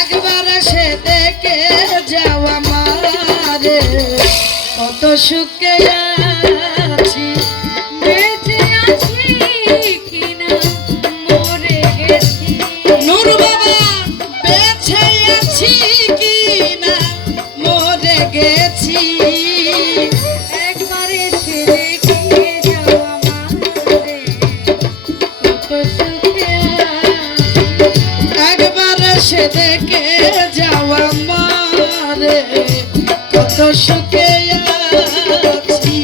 একবার এসে দেখে যাও আমারে কত সুখে আছি বেঁচে আছি কিনা মরে গেছি নূর বাবা বেঁচে আছি কিনা মরে গেছি একবার এসে দেখে যাও আমারে কত সুখে একবার এসে দেখে যাও আমারে কত সুখে আছি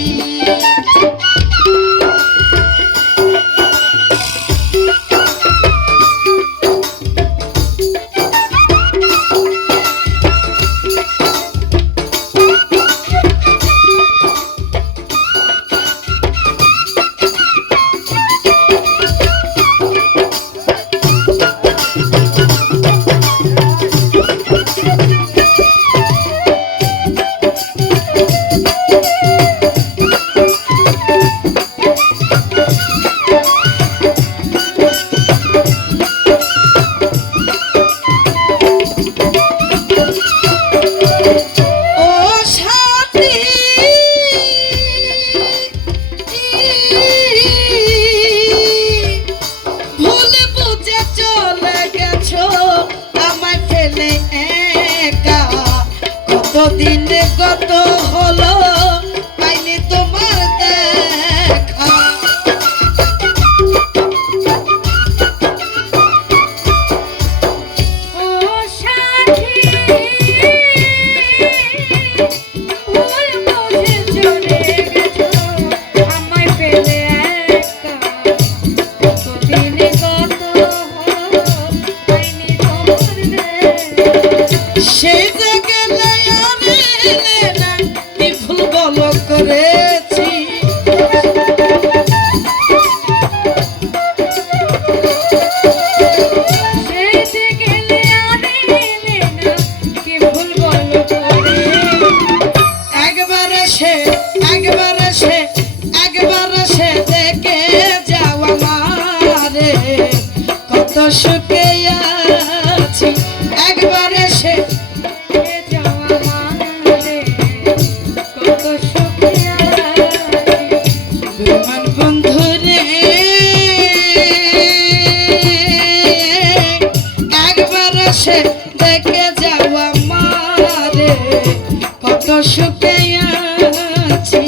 দিন কত হলো পাইনি তোমার দেখা ও সাথী ভুল বুঝে চলে গেছো আমায় ফেলে একা কতদিন কত হলো পাইনি তোমার দেখা সেই কি ভুল বলো করেছি একবার এসে দেখে যাও আমারে কত সুখে আছি একবার এসে সে দেখে যাও আমারে কত সুখে আছি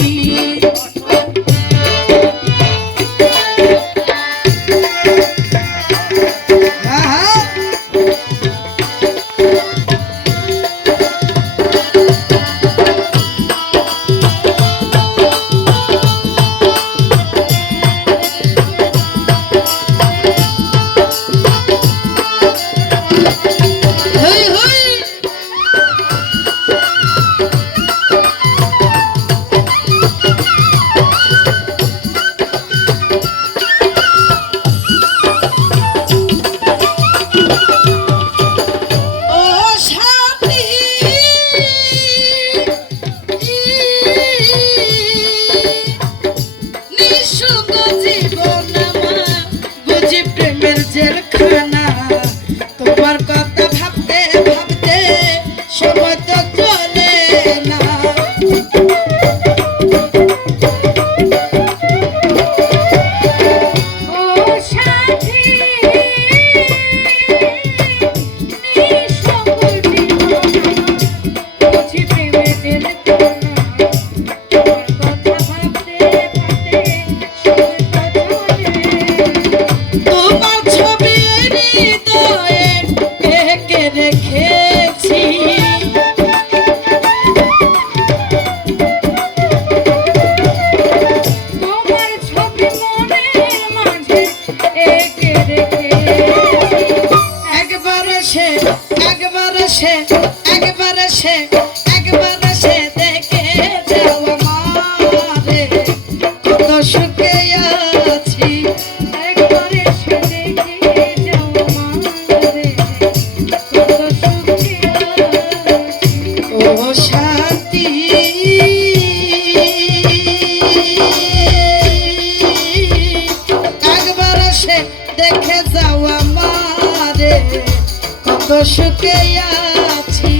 কত সুখে আছি